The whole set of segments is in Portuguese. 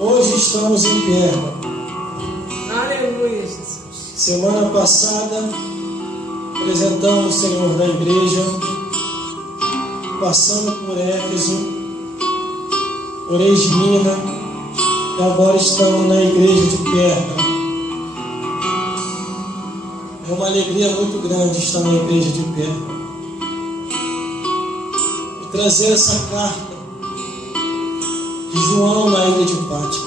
Hoje estamos em pé. Aleluia, Jesus. Semana passada apresentamos o Senhor da igreja, passando por Éfeso, por Esmina, e agora estamos na igreja de Perga. É uma alegria muito grande estar na igreja de Perga e trazer essa carta de João na ilha de Patmos.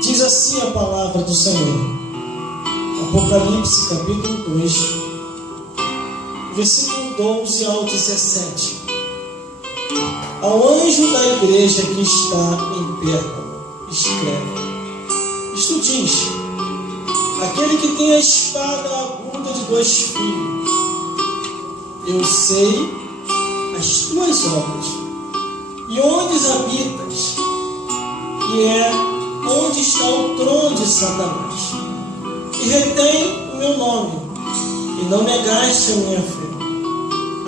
Diz assim a palavra do Senhor, Apocalipse capítulo 2, versículo 12 ao 17. Ao anjo da igreja que está em Pérgamo, escreve: Isto diz aquele que tem a espada aguda de 2 fios: Eu sei as tuas obras, e onde habitas, e é onde está o trono de Satanás, e retém o meu nome, e não negaste a minha fé,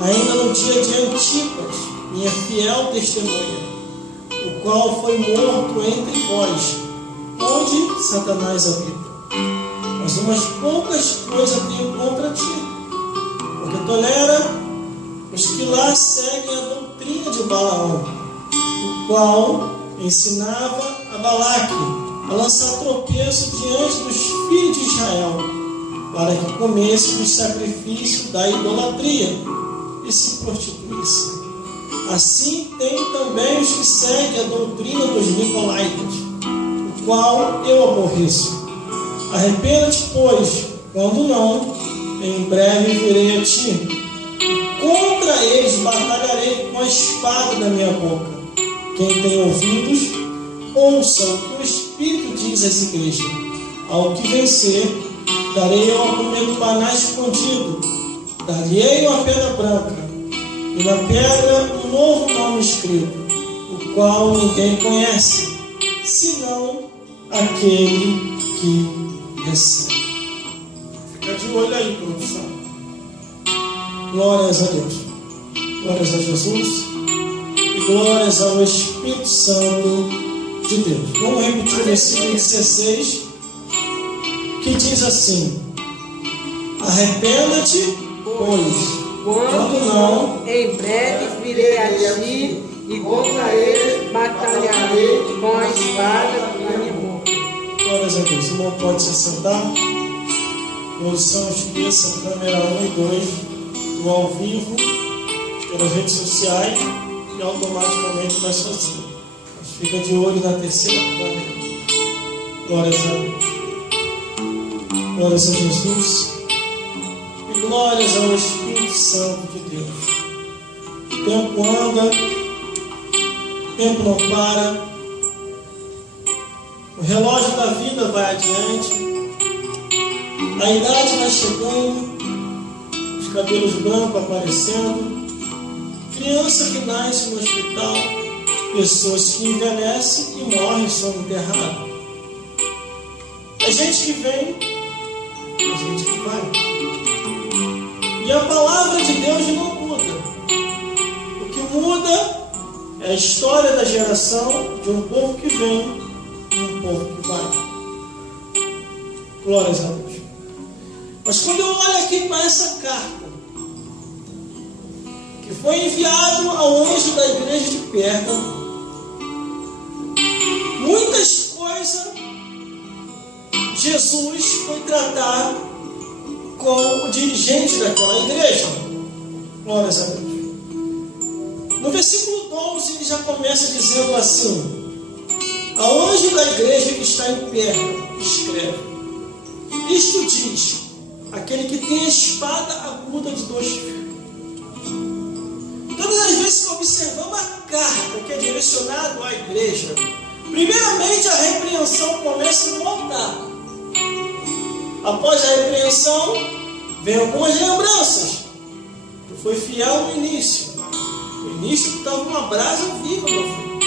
ainda no dia de Antipas, minha fiel testemunha, o qual foi morto entre vós, onde Satanás habita. Mas umas poucas coisas tenho contra ti, porque tolera os que lá seguem a doutrina de Balaão, o qual ensinava a Balaque a lançar tropeço diante dos filhos de Israel, para que comesse dos sacrifícios da idolatria e se prostituísse. Assim tem também os que seguem a doutrina dos Nicolaítas, o qual eu aborreço. Arrependa-te, pois, quando não, em breve virei a ti, e contra eles batalharei com a espada da minha boca. Quem tem ouvidos, ouça o que o Espírito diz às igrejas. Ao que vencer, darei eu a comer do maná escondido, dar-lhe-ei uma pedra branca, e na pedra um novo nome escrito, o qual ninguém conhece, senão aquele que recebe. Fica de olho aí, produção. Glórias a Deus. Glórias a Jesus. E glórias ao Espírito Santo de Deus. Vamos repetir o versículo 16, que diz assim: Arrependa-te, pois, quando não, em breve virei a ti, e contra eles batalharei com a espada da minha boca. Glórias a Deus. O irmão pode se sentar. Posição esqueça, câmera 1 e 2, do ao vivo, pelas redes sociais, e automaticamente vai sozinho. Mas fica de olho na terceira câmera. Glórias a Deus. Glórias a Jesus. E glórias ao Espírito Santo de Deus. O tempo anda, o tempo não para, o relógio da vida vai adiante, a idade vai chegando, os cabelos brancos aparecendo, criança que nasce no hospital, pessoas que envelhecem e morrem e são enterradas. A gente que vem, a gente que vai. E a palavra de Deus não muda. O que muda é a história da geração de um povo que vem e um povo que vai. Glórias a Deus. Mas quando eu olho aqui para essa carta, que foi enviado ao anjo da igreja de Pérgamo, muitas coisas Jesus foi tratar com o dirigente daquela igreja. Glórias a Deus. No versículo 12 ele já começa dizendo assim: Ao anjo da igreja que está em Pérgamo, escreve: Isto diz aquele que tem a espada aguda de 2 fios. Todas as vezes que observamos a carta que é direcionada à igreja, primeiramente a repreensão começa no altar. Após a repreensão, vem algumas lembranças. Tu foi fiel no início. No início tu estava uma brasa viva, meu filho.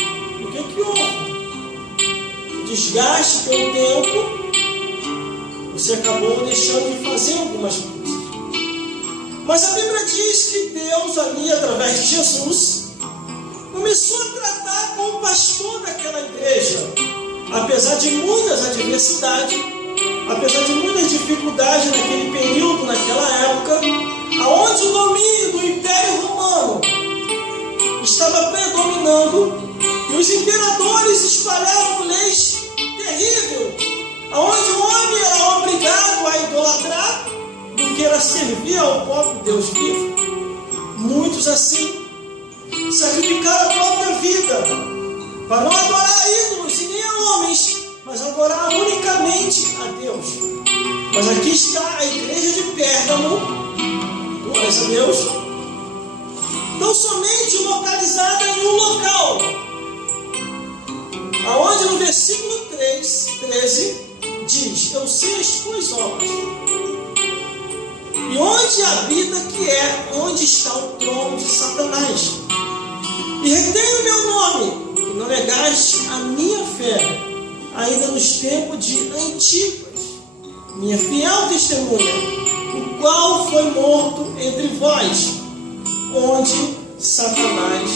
O que houve? O desgaste pelo tempo, você acabou deixando de fazer algumas coisas. Mas a Bíblia diz que Deus ali, através de Jesus, começou a tratar com o pastor daquela apesar de muitas adversidades, apesar de muitas dificuldades naquele período, naquela época, aonde o domínio do Império Romano estava predominando e os imperadores espalhavam leis terríveis, aonde o homem era obrigado a idolatrar do que era servir ao próprio Deus vivo. Muitos assim sacrificaram a própria vida para não adorar a ídolos e nem a homens, mas adorar unicamente a Deus. Mas aqui está a igreja de Pérgamo, glórias a Deus, tão somente localizada em um local, aonde no versículo 13 diz: eu sei as tuas obras, e onde habita, que é onde está o trono de Satanás, e retém o meu nome, e não negaste a minha fé, ainda nos tempos de Antipas, minha fiel testemunha, o qual foi morto entre vós, onde Satanás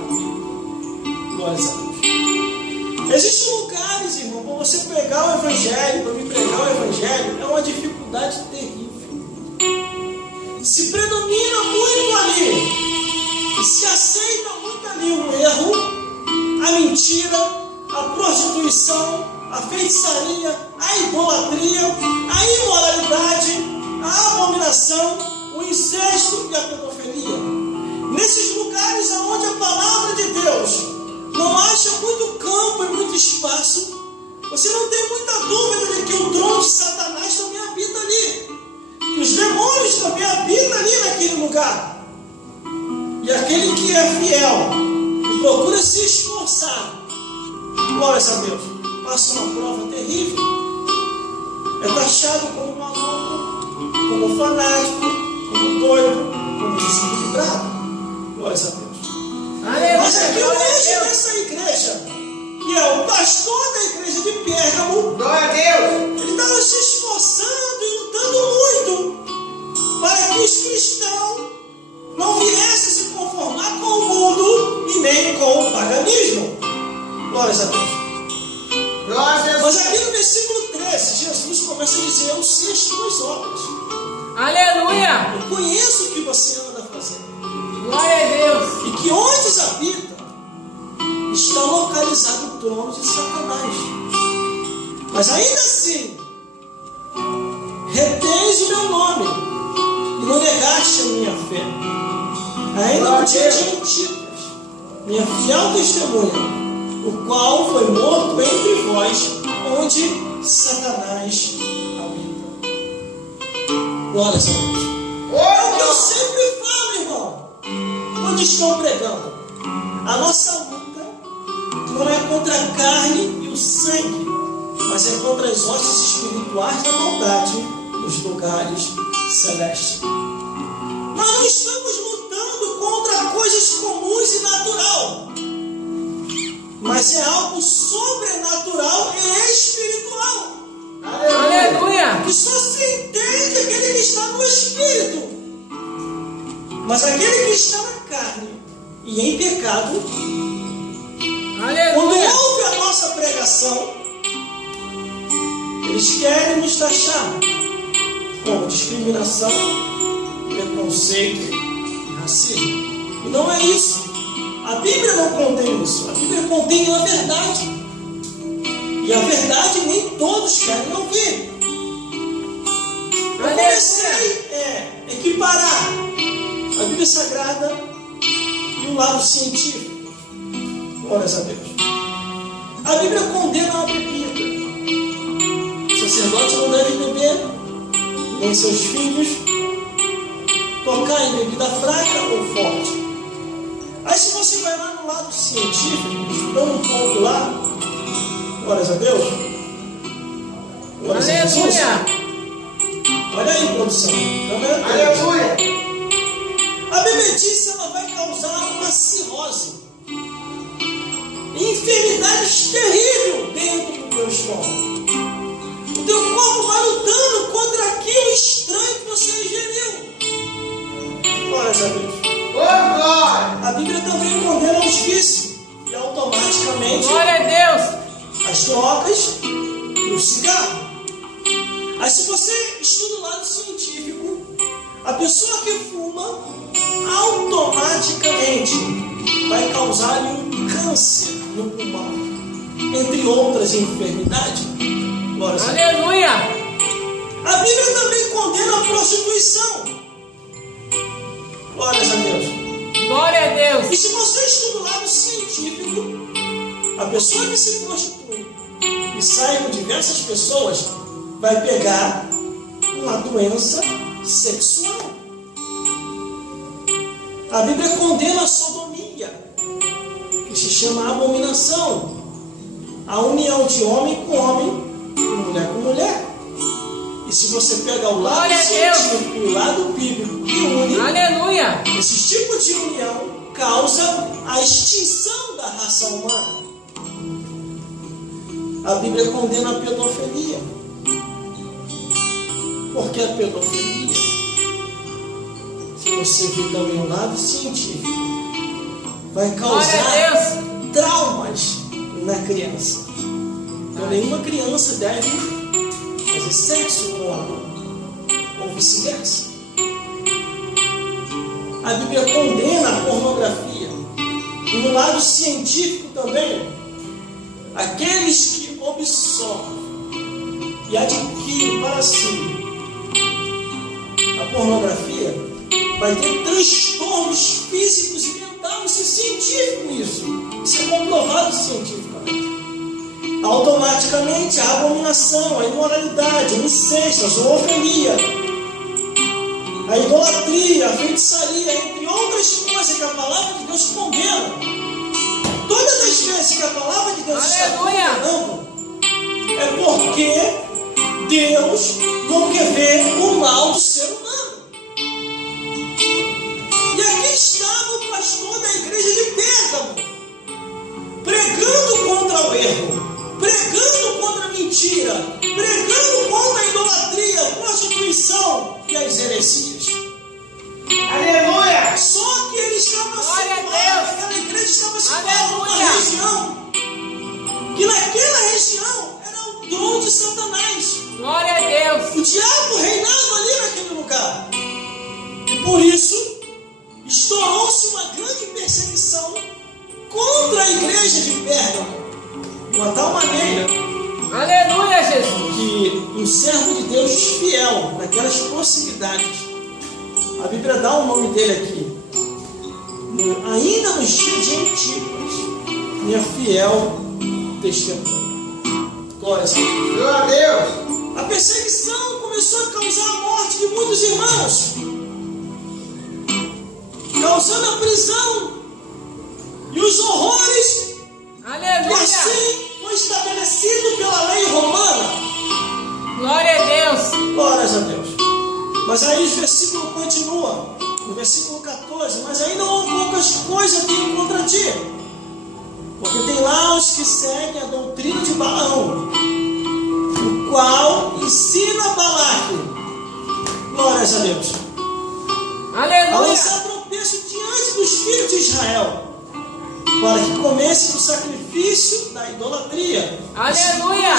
habita. Glórias a Deus. Existem lugares, irmão, para você pregar o Evangelho, para me pregar o Evangelho, é uma dificuldade terrível. Se predomina muito ali, e se aceita muito ali o erro, a mentira, a prostituição, a feitiçaria, a idolatria, a imoralidade, a abominação, o incesto e a pedofilia. Nesses lugares onde a palavra de Deus não acha muito campo e muito espaço, você não tem muita dúvida de que o trono de Satanás também habita ali, que os demônios também habitam ali naquele lugar. E aquele que é fiel e procura se esforçar, glórias a Deus, passa uma prova terrível, é taxado como maluco, como fanático, como doido, como desequilibrado. Glórias a Deus. Mas aqui o anjo dessa igreja, que é o pastor da igreja de Pérgamo, Glória a Deus, ele estava se esforçando e lutando muito para que os cristãos não viessem se conformar com o mundo e nem com o paganismo. Glórias a Deus. Mas aqui no versículo 13, Jesus começa a dizer: eu sei as tuas obras. aleluia, Eu conheço o que você anda fazendo. glória a Deus, E que onde habita está localizado o trono de Satanás. Mas ainda assim, retens o meu nome e não negaste a minha fé. Ainda no dia de Antipas, minha fiel testemunha, o qual foi morto entre vós, onde Satanás habita. Glórias a Deus. É o que eu sempre falo, irmão, quando estão pregando. A nossa luta não é contra a carne e o sangue, mas é contra as hostes espirituais da maldade nos lugares celestes. Nós não estamos lutando contra coisas comuns e natural, mas é algo sobrenatural e espiritual. aleluia, Que só se entende aquele que está no espírito. Mas aquele que está na carne e em pecado, quando aleluia, ouve a nossa pregação, eles querem nos taxar como discriminação, preconceito e racismo. E não é isso. A Bíblia não contém isso. A Bíblia contém a verdade. E a verdade nem todos querem ouvir. Eu comecei a equiparar a Bíblia Sagrada e o lado científico. Glórias a Deus. A Bíblia condena a bebida. O sacerdote não deve beber, nem seus filhos tocar em bebida fraca ou forte. Aí se você vai lá no lado científico, estudando um pouco lá, glórias a Deus. Glórias a Jesus. aleluia, Olha aí, produção. aleluia, A bebedice ela vai causar uma cirrose, enfermidades terríveis dentro do teu estômago. O teu corpo vai lutando contra aquilo estranho que você ingeriu. Glórias a Deus. A Bíblia também condena os vícios e automaticamente glória a Deus, as as drogas e o cigarro. Aí se você estuda o lado científico, a pessoa que fuma automaticamente vai causar-lhe um câncer no pulmão, entre outras enfermidades. Aleluia! A Bíblia também condena a prostituição. Glórias a Deus. Glória a Deus. E se você estuda o lado científico, a pessoa que se prostitui e sai com diversas pessoas vai pegar uma doença sexual. A Bíblia condena a sodomia, que se chama abominação, a união de homem com homem e mulher com mulher. E se você pega o lado científico e o lado bíblico que une, aleluia, esse tipo de união causa a extinção da raça humana. A Bíblia condena a pedofilia. Por que a pedofilia? Se você vir também o lado científico, vai causar traumas na criança. Então nenhuma criança deve fazer sexo com ela, ou vice-versa. A Bíblia condena a pornografia. E no lado científico também, aqueles que absorvem e adquirem para si a pornografia vai ter transtornos físicos e mentais. Isso é científico, isso é comprovado cientificamente. Automaticamente a abominação, a imoralidade, o incesto, a zoofilia, a idolatria, a feitiçaria, entre outras coisas que a palavra de Deus condena. Todas as vezes que a palavra de Deus está condenando, é porque Deus não quer ver o mal do ser humano. E aqui estava o pastor da igreja de Pérgamo, pregando contra o erro, pregando contra a mentira, pregando contra a idolatria, a prostituição e as heresias. Aleluia! Só que ele estava situado, aquela igreja estava situada numa região, que naquela região era o dom de Satanás. Glória a Deus! O diabo reinava ali naquele lugar. E por isso, estourou-se uma grande perseguição contra a igreja de Pérgamo, de uma tal maneira, aleluia, Jesus, que um servo de Deus fiel naquelas proximidades, a Bíblia dá o nome dele aqui, ainda nos dias de Antipas, minha fiel testemunha. Glória a Deus. A perseguição começou a causar a morte de muitos irmãos, causando a prisão e os horrores. Aleluia. E assim foi estabelecido pela lei romana. Glória a Deus. Glórias a Deus. Mas aí o versículo continua, no versículo 14, mas ainda há poucas coisas aqui contra ti, porque tem lá os que seguem a doutrina de Balaão, o qual ensina Balaque, glórias a Deus, aleluia, a lançar tropeço diante dos filhos de Israel, para que comecem o sacrifício da idolatria. Aleluia!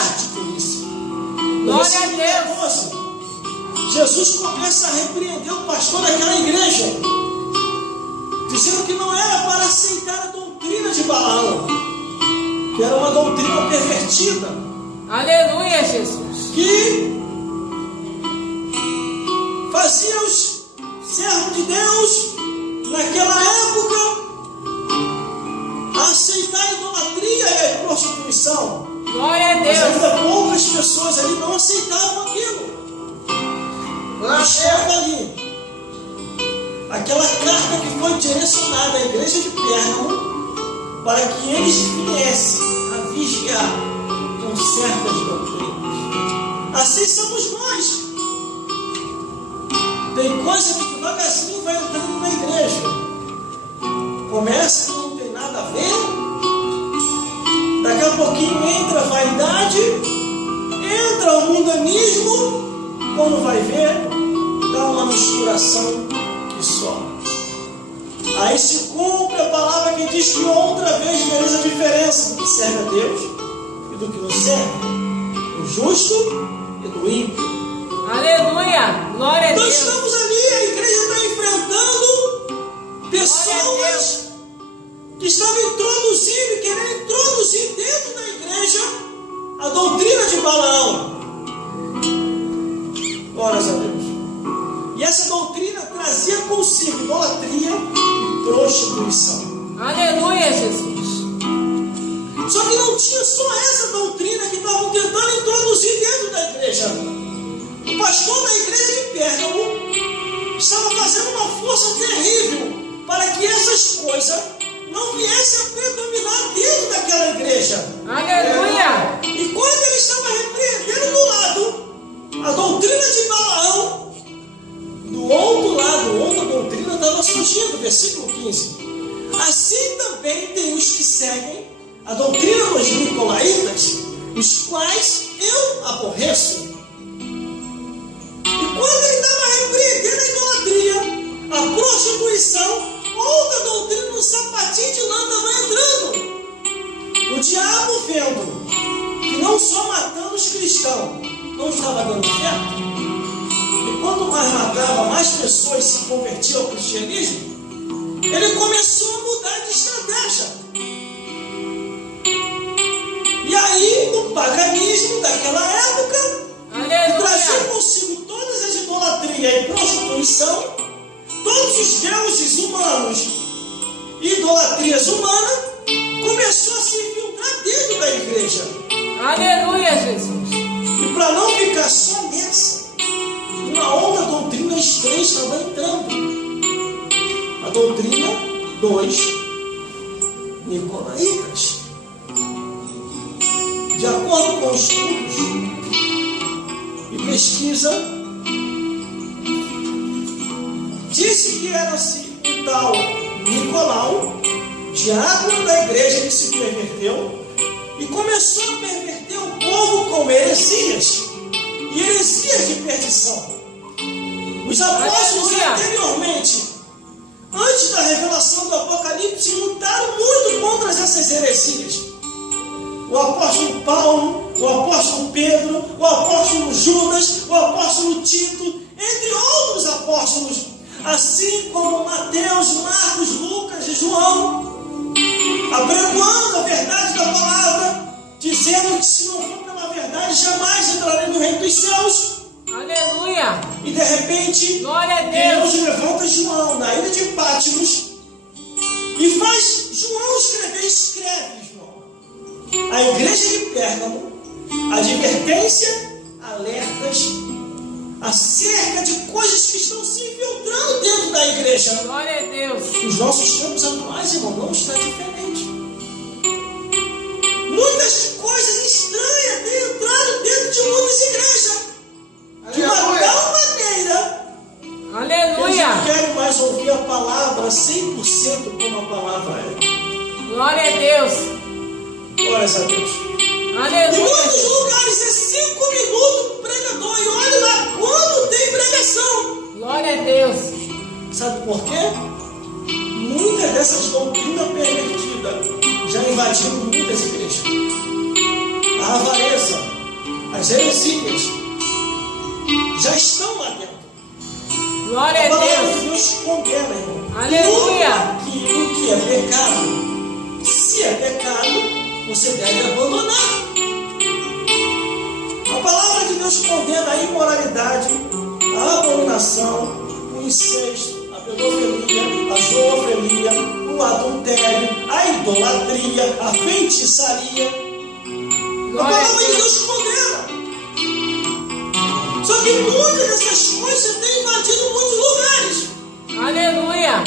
Glória a Deus! 14, Jesus começa a repreender o pastor daquela igreja, dizendo que não era para aceitar a doutrina de Balaão, que era uma doutrina pervertida. Aleluia, Jesus! Que fazia os servos de Deus naquela época aceitar a idolatria e a prostituição. Glória a Deus! Mas ainda poucas pessoas ali não aceitavam aquilo. Estava ali aquela carta que foi direcionada à igreja de Pérgamo para que eles viessem a vigiar com certas doutrinas. Assim somos nós. Tem coisa que devagarzinho vai entrando na igreja. Começa que não tem nada a ver. Daqui a pouquinho entra a vaidade, entra o mundanismo. Quando vai ver, dá uma misturação que só. Aí se cumpre a palavra que diz que outra vez vereis a diferença do que serve a Deus e do que não serve, do justo e do ímpio. Aleluia! Glória a Então Deus! estamos ali, a igreja está enfrentando pessoas que estavam introduzindo e querendo introduzir dentro da igreja a doutrina de Balaão. Glórias a Deus. E essa doutrina trazia consigo idolatria e prostituição. Aleluia, Jesus! Só que não tinha só essa doutrina que estavam tentando introduzir dentro da igreja. O pastor da igreja de Pérgamo estava fazendo uma força terrível para que essas coisas não viessem a predominar dentro daquela igreja. Aleluia! E quando ele estava repreendendo do lado a doutrina de Balaão, do outro lado, outra doutrina estava surgindo, versículo 15. Assim também tem os que seguem a doutrina dos nicolaítas, os quais eu aborreço. E quando ele estava repreendendo a idolatria, a prostituição, outra doutrina no sapatinho de lã estava entrando. O diabo, vendo que não só matando os cristãos não estava dando certo, e quanto mais matava, mais pessoas se convertiam ao cristianismo, ele começou a mudar de estratégia. E aí, o paganismo daquela época, que trazia consigo todas as idolatrias e prostituição, todos os deuses humanos e idolatrias humanas, começou a se infiltrar dentro da igreja. Aleluia, Jesus! E para não ficar só nessa, uma outra doutrina estranha estava entrando. A doutrina dos nicolaítas. De acordo com estudos e pesquisa, disse que era-se o tal Nicolau, diácono da igreja, que se perverteu e começou a perverter o povo com heresias e heresias de perdição. Os apóstolos anteriormente, antes da revelação do Apocalipse, lutaram muito contra essas heresias. O apóstolo Paulo, o apóstolo Pedro, o apóstolo Judas, o apóstolo Tito, entre outros apóstolos, assim como Mateus, Marcos, Lucas e João, apregoando a verdade da palavra, dizendo que se não for pela verdade, jamais entrarei no reino dos céus. Aleluia! E de repente, glória a Deus, levanta João na ilha de Patmos e faz João escreve, João. A igreja de Pérgamo, advertência, alertas acerca de coisas que estão se infiltrando dentro da igreja. Glória a Deus. Os nossos tempos atuais, irmão, não está diferente. Muitas coisas estranhas têm entrado dentro de muitas igrejas. De uma tal maneira, aleluia, eles não querem mais ouvir a palavra 100% como a palavra é. Glória a Deus. Glórias a Deus. Aleluia. Em muitos lugares é 5 minutos pregador, e olha lá quando tem pregação. Glória a Deus. Sabe por quê? Muitas dessas doutrinas pervertidas já invadiram muitas igrejas. A avareza, as heresias já estão lá dentro. Glória a palavra a Deus. de Deus condena, irmão. Aleluia. Aquilo que é pecado, se é pecado, você deve abandonar. A palavra de Deus condena a imoralidade, a abominação, o incesto, a pedofilia, a zoofilia, o adultério, a idolatria, a feitiçaria. A palavra de Deus condena. Só que muitas dessas coisas têm invadido muitos lugares. Aleluia.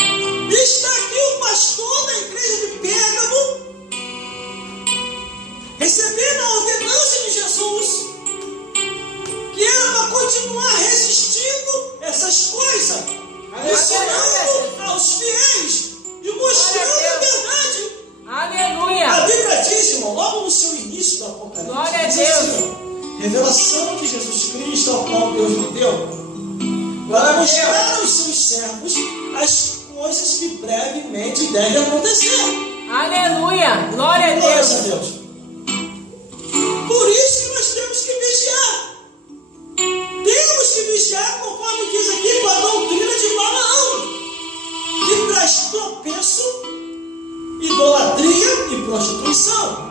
E está aqui o pastor da igreja de Pérgamo, recebendo a ordenança de Jesus, que era para continuar resistindo essas coisas, ensinando aos fiéis e mostrando a verdade. Aleluia. A Bíblia diz, irmão, logo no seu início do Apocalipse, glória a diz Deus. Assim, revelação de Jesus Cristo, ao qual Deus lhe deu, para mostrar aos seus servos as coisas que brevemente devem acontecer. Aleluia. Glória a Deus. Glória a Deus. perdição.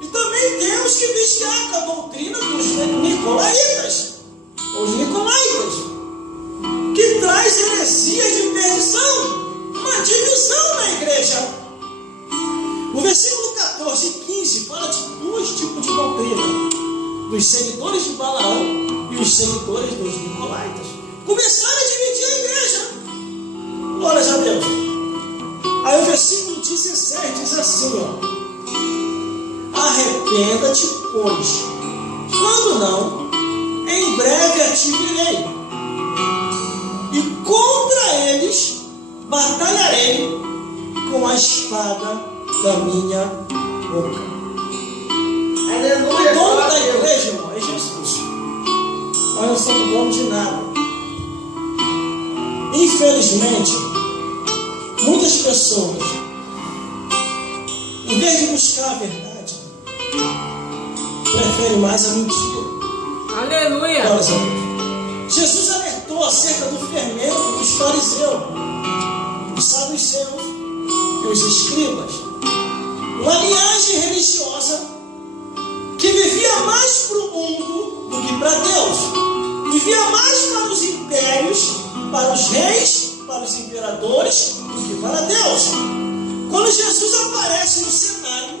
E também temos que vigiar com a doutrina dos nicolaítas, ou os nicolaítas, que traz heresias de perdição, uma divisão na igreja. O versículo 14 e 15 fala de dois tipos de doutrina: dos seguidores de Balaão e os seguidores dos nicolaítas. Começaram a dividir a igreja. Glórias a Deus. Aí o versículo 16 diz assim, ó: arrependa-te, pois, quando não, em breve a te virei, e contra eles batalharei com a espada da minha boca. Aleluia. O dono da igreja, irmão, é Jesus. Nós não somos donos de nada. Infelizmente, muitas pessoas, em vez de buscar a verdade, preferem mais a mentira. Aleluia. Glórias a Deus. Jesus alertou acerca do fermento dos fariseus, dos saduceus e os escribas, uma linhagem religiosa que vivia mais para o mundo do que para Deus, vivia mais para os impérios, para os reis, para os imperadores, do que para Deus. Quando Jesus aparece no cenário,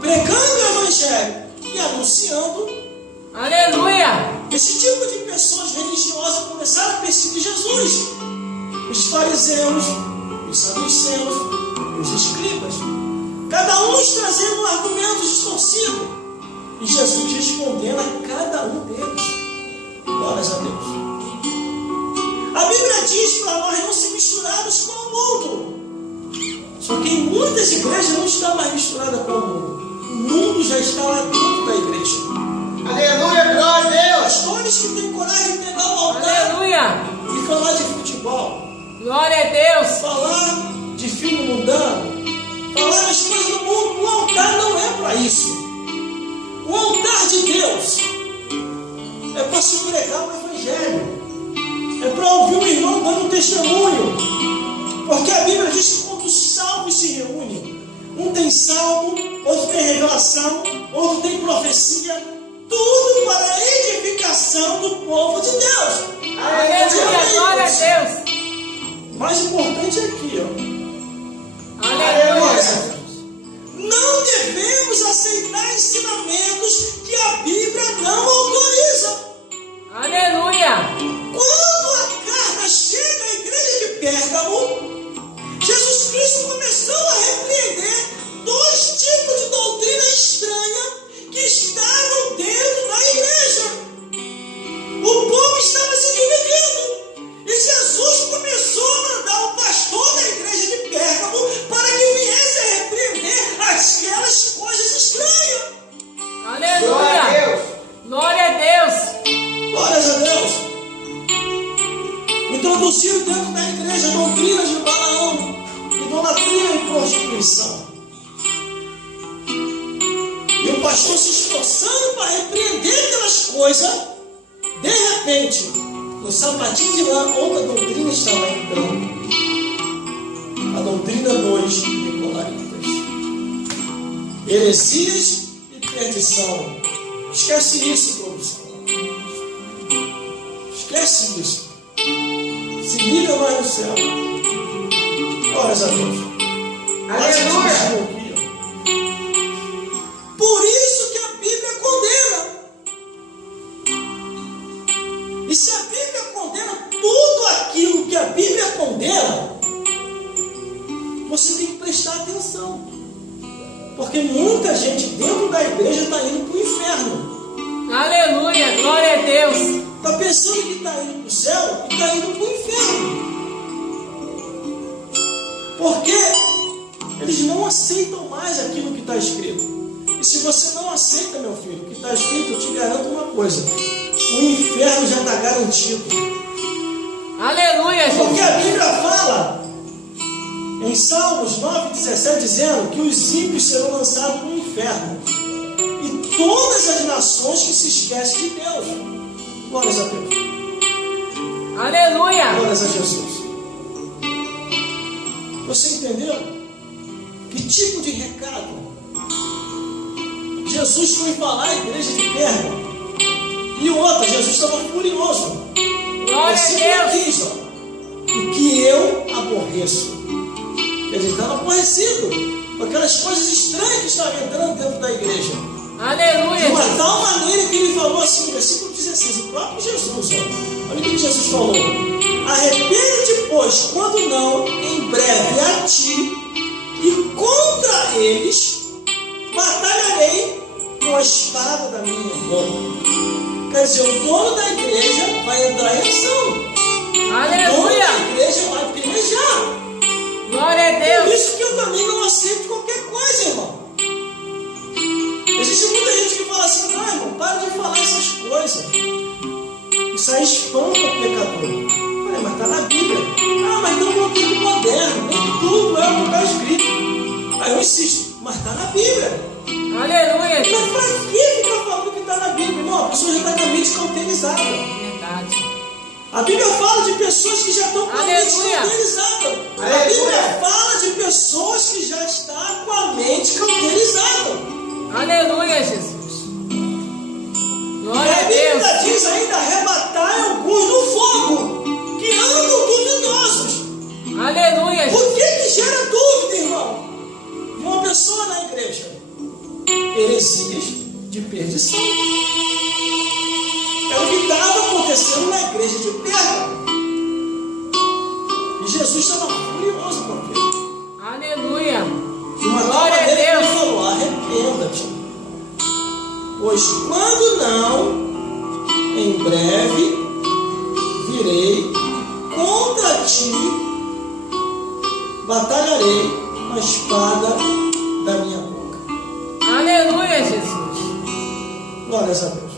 pregando o Evangelho e anunciando, aleluia, esse tipo de pessoas religiosas começaram a perseguir Jesus. Os fariseus, os saduceus e os escribas, cada um trazendo um argumento distorcido, e Jesus respondendo a cada um deles. Glórias a Deus. A Bíblia diz para nós não se misturarmos com o mundo. Só que em muitas igrejas não está mais misturada com o mundo. O mundo já está lá dentro da igreja. aleluia, glória a Deus, Pastores que têm coragem de pegar o altar aleluia, e falar de futebol, glória a Deus, falar de filme mundano, falar das coisas do mundo. O altar não é para isso. O altar de Deus é para se pregar o Evangelho, é para ouvir o irmão dando um testemunho, porque a Bíblia diz que quando os salvos se reúnem, um tem salmo, outro tem revelação, outro tem profecia, tudo para a edificação do povo de Deus. aleluia, glória a Deus, O mais importante é aqui, ó. aleluia, Não devemos aceitar ensinamentos que a Bíblia não autoriza. aleluia, Quando a carta chega à igreja de Pérgamo, Jesus Cristo começou a repreender dois tipos de doutrina estranha que estavam dentro da igreja. O povo estava se dividindo, e Jesus começou a mandar o pastor da igreja de Pérgamo para que viesse a repreender aquelas coisas estranhas. aleluia, glória a Deus, Glórias a Deus. Introduziram dentro da igreja a doutrina de Balaão, idolatria e prostituição. E o pastor se esforçando para repreender aquelas coisas, de repente, no sapatinho de lã, outra doutrina estava entrando. A doutrina dos nicolaítas. Heresias e perdição. Esquece isso, produção. Esquece isso. Se liga mais no céu. Glórias a Deus. aleluia, Por isso que a Bíblia condena. E se a Bíblia condena tudo aquilo que a Bíblia condena, você tem que prestar atenção. Porque muita gente dentro da igreja está indo para o inferno. aleluia, glória a Deus, Está pensando que está indo para o céu e está indo para o inferno. Porque eles não aceitam mais aquilo que está escrito. E se você não aceita, meu filho, o que está escrito, eu te garanto uma coisa: o inferno já está garantido. aleluia, Porque Jesus, a Bíblia fala em Salmos 9,17, dizendo que os ímpios serão lançados no inferno, e todas as nações que se esquecem de Deus. Glórias a Deus. aleluia, Glórias a Jesus. Você entendeu? Que tipo de recado Jesus foi falar à igreja de Pérgamo. E outra, Jesus estava furioso. Glória a Deus. 15, ó. O que eu aborreço. Quer dizer, estava aborrecido com aquelas coisas estranhas que estavam entrando dentro da igreja. Aleluia. De uma tal maneira que ele falou assim, versículo 16, o próprio Jesus, ó. Olha o que Jesus falou. Arrepende-te, pois, quando não, em breve a ti, e contra eles batalharei com a espada da minha boca. Quer dizer, o dono da igreja vai entrar em ação. Aleluia. O dono da igreja vai pelejar. Glória a Deus. Por isso que eu também não aceito qualquer coisa, irmão. Existe muita gente que fala assim, não, irmão, para de falar essas coisas. Isso aí espanta o pecador. Falei, mas está na Bíblia. Ah, mas então no tempo moderno, nem tudo é o que está escrito. Aí eu insisto, mas está na Bíblia. Aleluia. Mas para que ficar falando que está na Bíblia? Irmão, a pessoa já está com a mente cauterizada. Verdade. A Bíblia fala de pessoas que já estão com a mente Aleluia. cauterizada. A Bíblia fala de pessoas que já estão com a mente cauterizada. Aleluia, Jesus. E Glória a a Bíblia Deus. diz ainda, arrebatai alguns do fogo, que andam duvidosos. Aleluia. O que gera dúvida, irmão? De uma pessoa na igreja? Heresias de perdição. É o que estava acontecendo na igreja de Pérgamo. E Jesus estava furioso com aquilo. Aleluia. De uma tal Glória a maneira que ele Deus. falou, arrependa-te. Pois quando não, em breve virei contra ti, batalharei com a espada da minha boca. Aleluia, Jesus. Glórias a Deus.